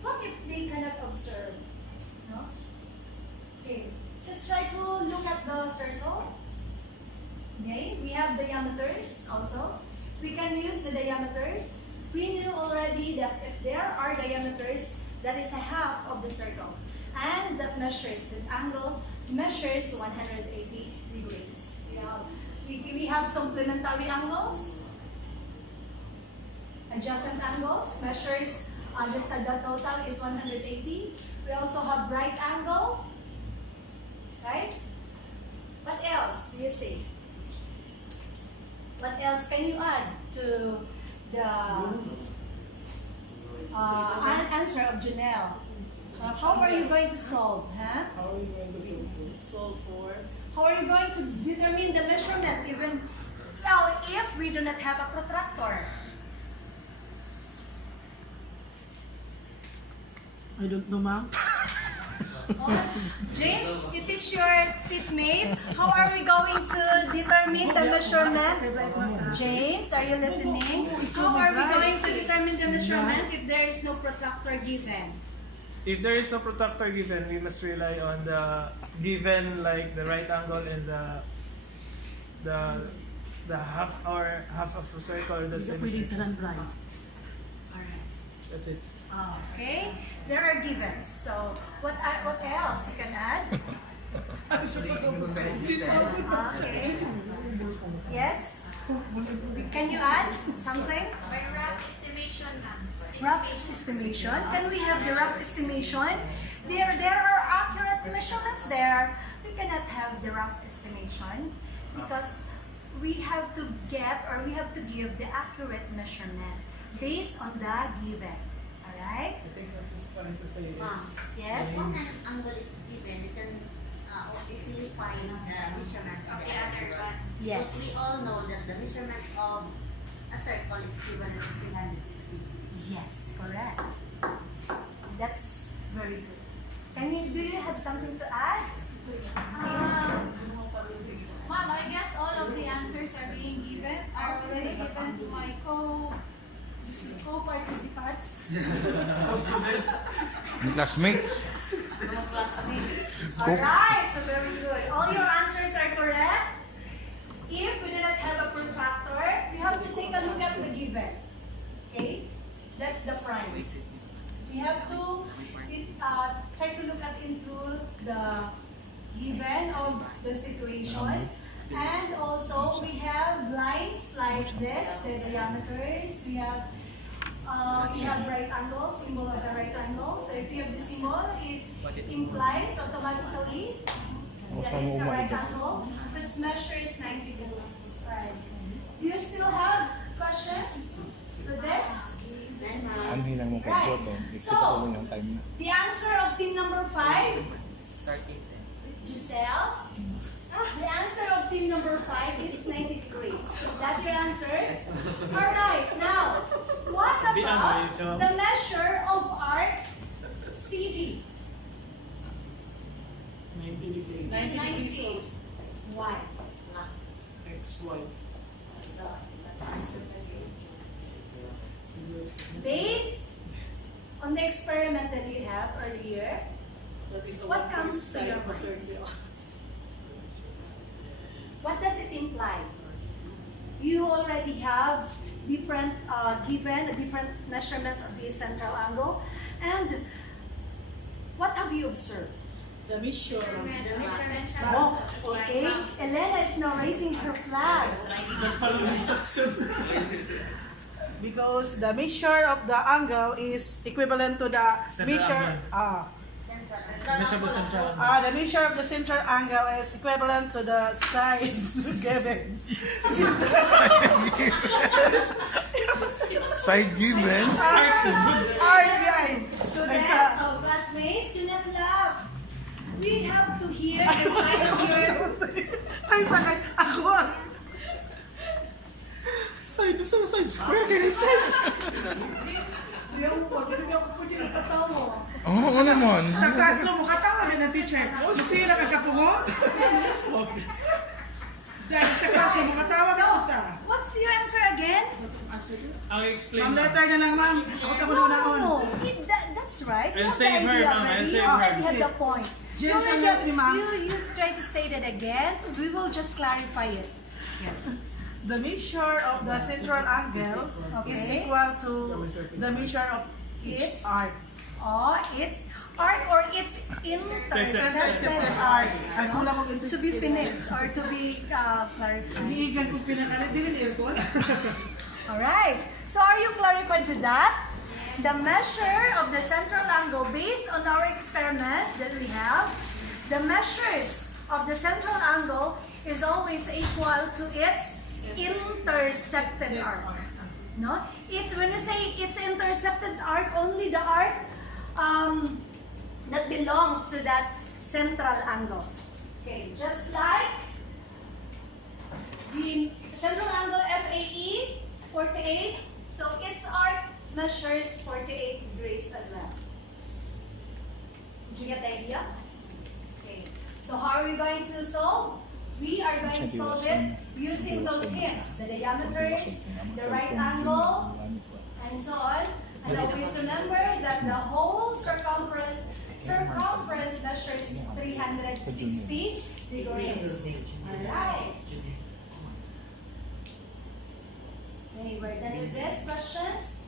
what if they cannot observe, no? Okay, just try to look at the circle. Okay, we have diameters also. We can use the diameters. We knew already that if there are diameters, that is a half of the circle. And that measures, the angle measures 180 degrees. We have supplementary angles. Adjacent angles measures, the total is 180. We also have right angle. Right? What else do you see? What else can you add to the answer of Janelle? How are you going to solve? Huh? How are you going to solve? Solve for How are you going to determine the measurement even if we do not have a protractor? I don't know, ma'am. James, you teach your seatmate. How are we going to determine the measurement? James, are you listening? How are we going to determine the measurement if there is no protractor given? if there is a protractor given, we must rely on the given, like the right angle and the half of a circle that's in the center. Alright. That's it. Okay, there are givens. So what else you can add? Okay. Yes. Can you add something? By rough estimation lang. Rough estimation. Can we have the rough estimation? There are accurate measurements there. We cannot have the rough estimation because we have to get or we have to give the accurate measurement based on the given. Alright? I think what he's trying to say is Yes? What kind of angle is given? You can easily find the measurement of the other one. Yes. Because we all know that the measurement of a circle is given at 360 degrees. Yes, correct. That's very good. Do you have something to add? Ma'am, I guess all of the answers are being given, are already given to my co-participants. Classmates. Alright, so very good. All your answers are correct. If we do not have a protractor, we have to take a look at the given. Okay? That's the prime. We have to try to look at into the given of the situation. And also, we have lines like this, the diameters. We have right angle, symbol of the right angle. So if you have the symbol, it implies automatically that it's the right angle, which measures 90 degrees. Right. Do you still have questions for this? Anhin lang mo pag-job eh. Except ako yung time na. The answer of team number 5, Starting then. Giselle. The answer of team number 5 is 90 degrees. Is that your answer? Alright, now, what about the measure of arc CD? 90 degrees. 90. Why? XY. Based on the experiment that you have earlier, what comes to your mind? What does it imply? You already have different different measurements of the central angle, and what have you observed? The mission. The measurement Oh, okay. Elena is now raising her flag. Because the measure of the angle is equivalent to the Central measure. angle. Measurable central angle. The measure of the center angle is equivalent to the size given. Side given. RBI. Students, so classmates, do not laugh. We have to hear the side here. Ay, sakay. Ako ang Side square can you say? Oo, ano naman. sa classroom mo katawa din ng teacher. Magsira ka kapungos. Dahil sa classroom mo katawa ka puta. What's your answer again? I'll explain. Ma'am, letter na lang, ma'am. Ako sa kuno-naon. No. That's right. You I'll have save the her, idea ma'am. I'll already. save You her. already have the point. You James, already help me, ma'am. you try to state it again. We will just clarify it. Yes. The measure of the central angle is Okay. equal to the measure of each It's- arc. Oh, it's arc or it's Intercepted intercepted arc. Ay, kulang ko to be finished or to be clarified. Iigan ko pinakalit. Dili ni aircon. Alright, so are you clarified with that? The measure of the central angle based on our experiment that we have, the measures of the central angle is always equal to its intercepted arc. No? When we say it's intercepted arc, only the arc that belongs to that central angle. Okay, just like the central angle FAE 48, so its arc measures 48 degrees as well. Did you get the idea? Okay. So how are we going to solve? We are going to solve it using those hints, the diameters, the right angle, and so on. And always remember that the whole circumference measures 360 degrees. Alright. Okay, we're done with these questions.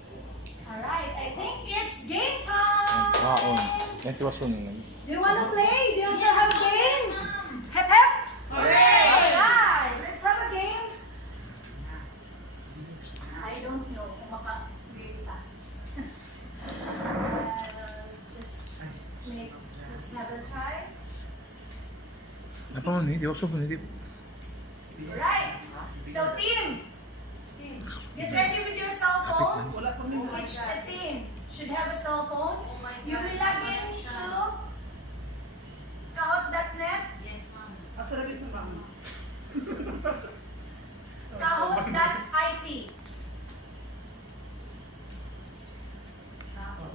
Alright, I think it's game time! Kaon. Yan tiwasunin. Do you wanna play? Do you wanna have a game? Hep hep! Hooray! Alright, let's have a game. I don't know kung maka-game pa. Let's have a try. Apa man ni? Tiwasunin ni. Alright, so team, get ready with your cell phone. Each team should have a cell phone. You will log in to Kahoot.net. Asa na dito, ma'am? Kahoot.it.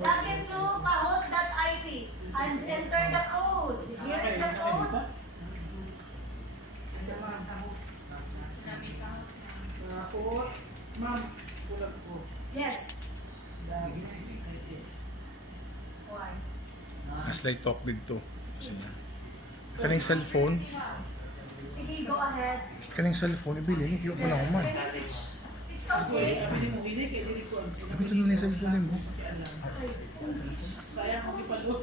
Log into Kahoot.it and enter the code. Here is the code. Kahoot. Ma'am, kulang po. Yes. Why? As they talk dito. Kaning cellphone. Sige, go ahead. Kaning cellphone ibili ni kiyo pa lang man. It's okay. Sabi mo, hindi kaya dili ko. Ano to ni cellphone mo? Sayang ako ipalot.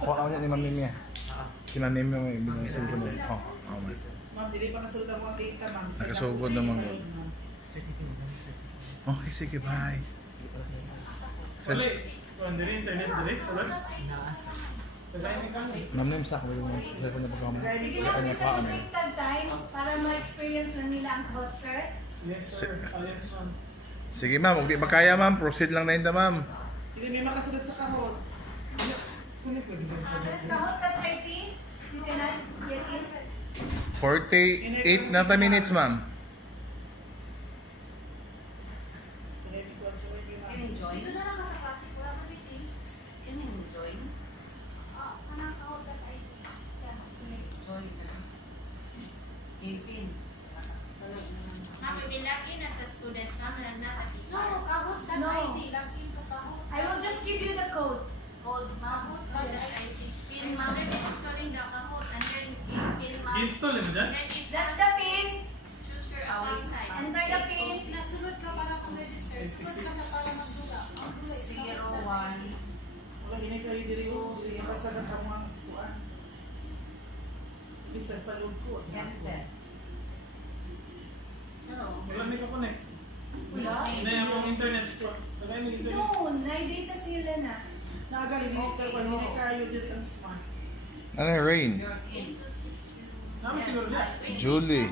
Kuha niya ni Mami Mia. Si Mami Mia may ibili ng cellphone mo. Man. Ma'am, dili pa kasulta mo ang data, ma'am. Nakasugod naman. Okay, sige, bye. Wala. Kung hindi internet direct, sabi? Ma'am, name sa ako yung cellphone niya pagkama. Sige lang, bisa ko take that time para ma-experience na nila ang Kahoot, sir. Yes, sir. Yes, ma'am. Sige, ma'am. Huwag di ba kaya, ma'am? Proceed lang na yun, ma'am. Hindi may makasulot sa Kahoot. Kahoot.it, you cannot get in. 48 na minutes, ma'am. Enjoy. Ito na lang sa klase ko. Wala ko meeting. Enjoy. Kanang Kahoot.it. Enjoy na. Ipin. Mami, bilagi na sa students namin na nakakita. No, Kahoot.it. No. Lagi pa Kahoot. I will just give you the code. Code Kahoot.it. Pin, mami, registering the Kahoot. And then, pin, mami. I-install mo dyan? Then, if That's the pin. choose your account type. Enter the pin. Nagsunod ka para mag-register. Sunod ka sa para magduga. 01. Wala, hindi kayo dili ko. Sige, kasagat ang mga kuan. Bisa palod ko. Ganito. Wala may kaponek. Wala. Hindi yung internet. Wala yung internet. No, na-data sila na. Nagaling, hindi ka pa, hindi kayo dili ang smart. Ano yung Rain? Namin siguro yan. Julie.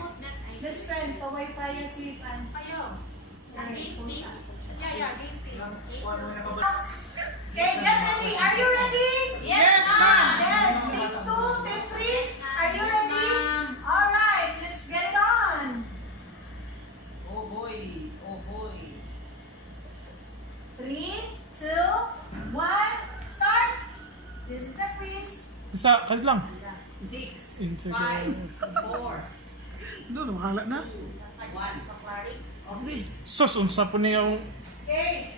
Best friend, pa-wifi yung silipan. Kayo. Ang game pin. Yeah, game pay. Okay, get ready. Are you ready? Yes, ma'am. Yes. Team 2, Team 3. Are you ready? Alright, let's get it on. Oh boy. Oh boy. 3, 2, 1, start. This is the quiz. Isa, kahit lang. 6, Instagram. 5, 4, Doon, makahala na. 1. Sos, unsa po niya yung... Okay.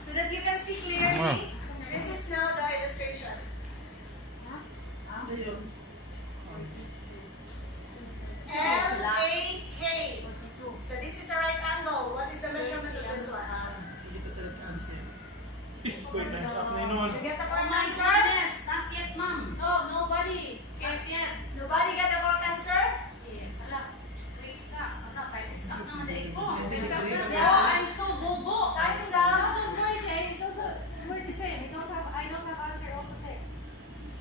So that you can see clearly, this is now the illustration. Ayun. L-A-K. So this is a right angle. What is the measurement of this one? Hindi ko talaga answer. Is square times up na yun. You get the Oh correct my answer? goodness. Not yet, ma'am. No, nobody. Can't yet. Nobody get the correct answer? Yes. Wait, ano, kahit isa naman dahil ko. Yeah. Oh, I'm so bobo. Time is up. We're the same. I don't have answer also there.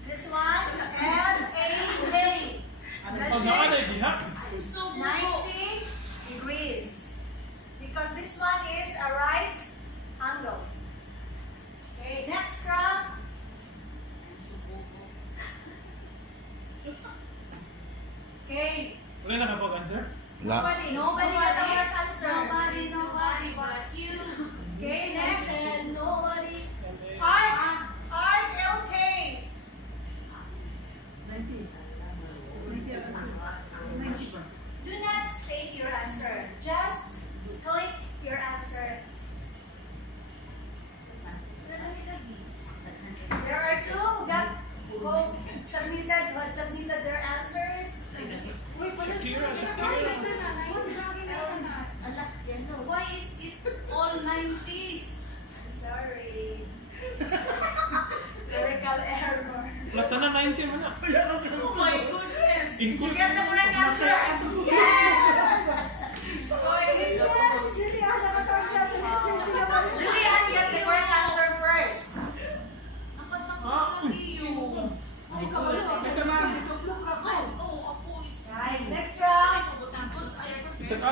This one, L-A-K. Oh, naanay, Measures diha. So bobo. 90 degrees. Because this one is a right angle. Okay, next round.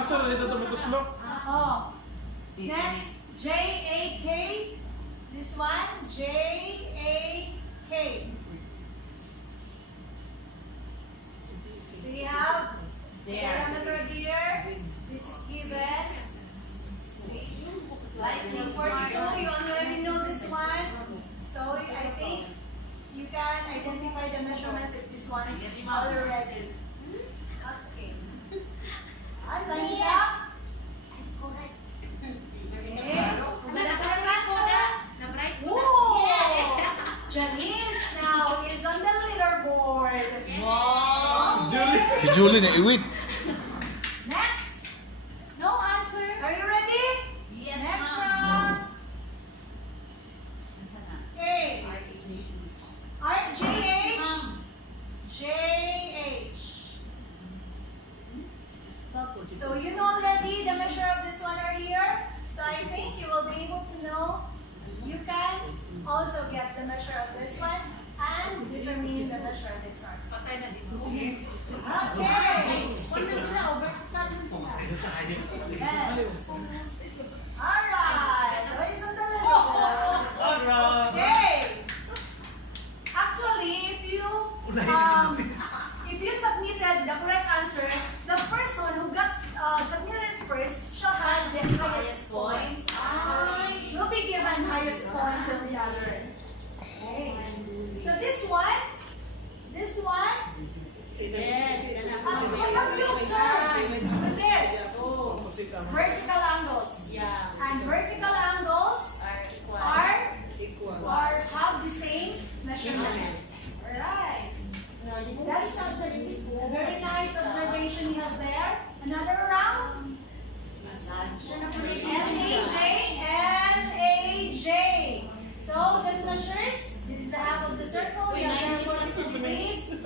answer dito tumituslok. Oh. Next, J-A-K. This one, J-A-K. So you have diameter here. This is given. Lightning 42, you already know this one. So I think you can identify the measurement if this one is already. Okay. Time's up. Janice now is on the leaderboard. Si Julie na iwit. Next. No answer. Are you ready? Yes. Next round. Okay. R-J-H. J-H. So you know already the measure of this one earlier. So I think you will be able to know. You can also get the measure of this one and determine the measure of its arm. Okay. Yes. Alright. Ladies and gentlemen. Okay. Actually, if you submitted the correct answer, the first one who got submitted first shall have the highest points. Will be given highest points than the other. Okay. So this one. Yes. What have you observed with this? Vertical angles. Yeah. And vertical angles Are have the same measurement. Alright. That's a very nice observation you have there. Another round. L-A-J. So this measures. This is the half of the circle. We have 180 degrees.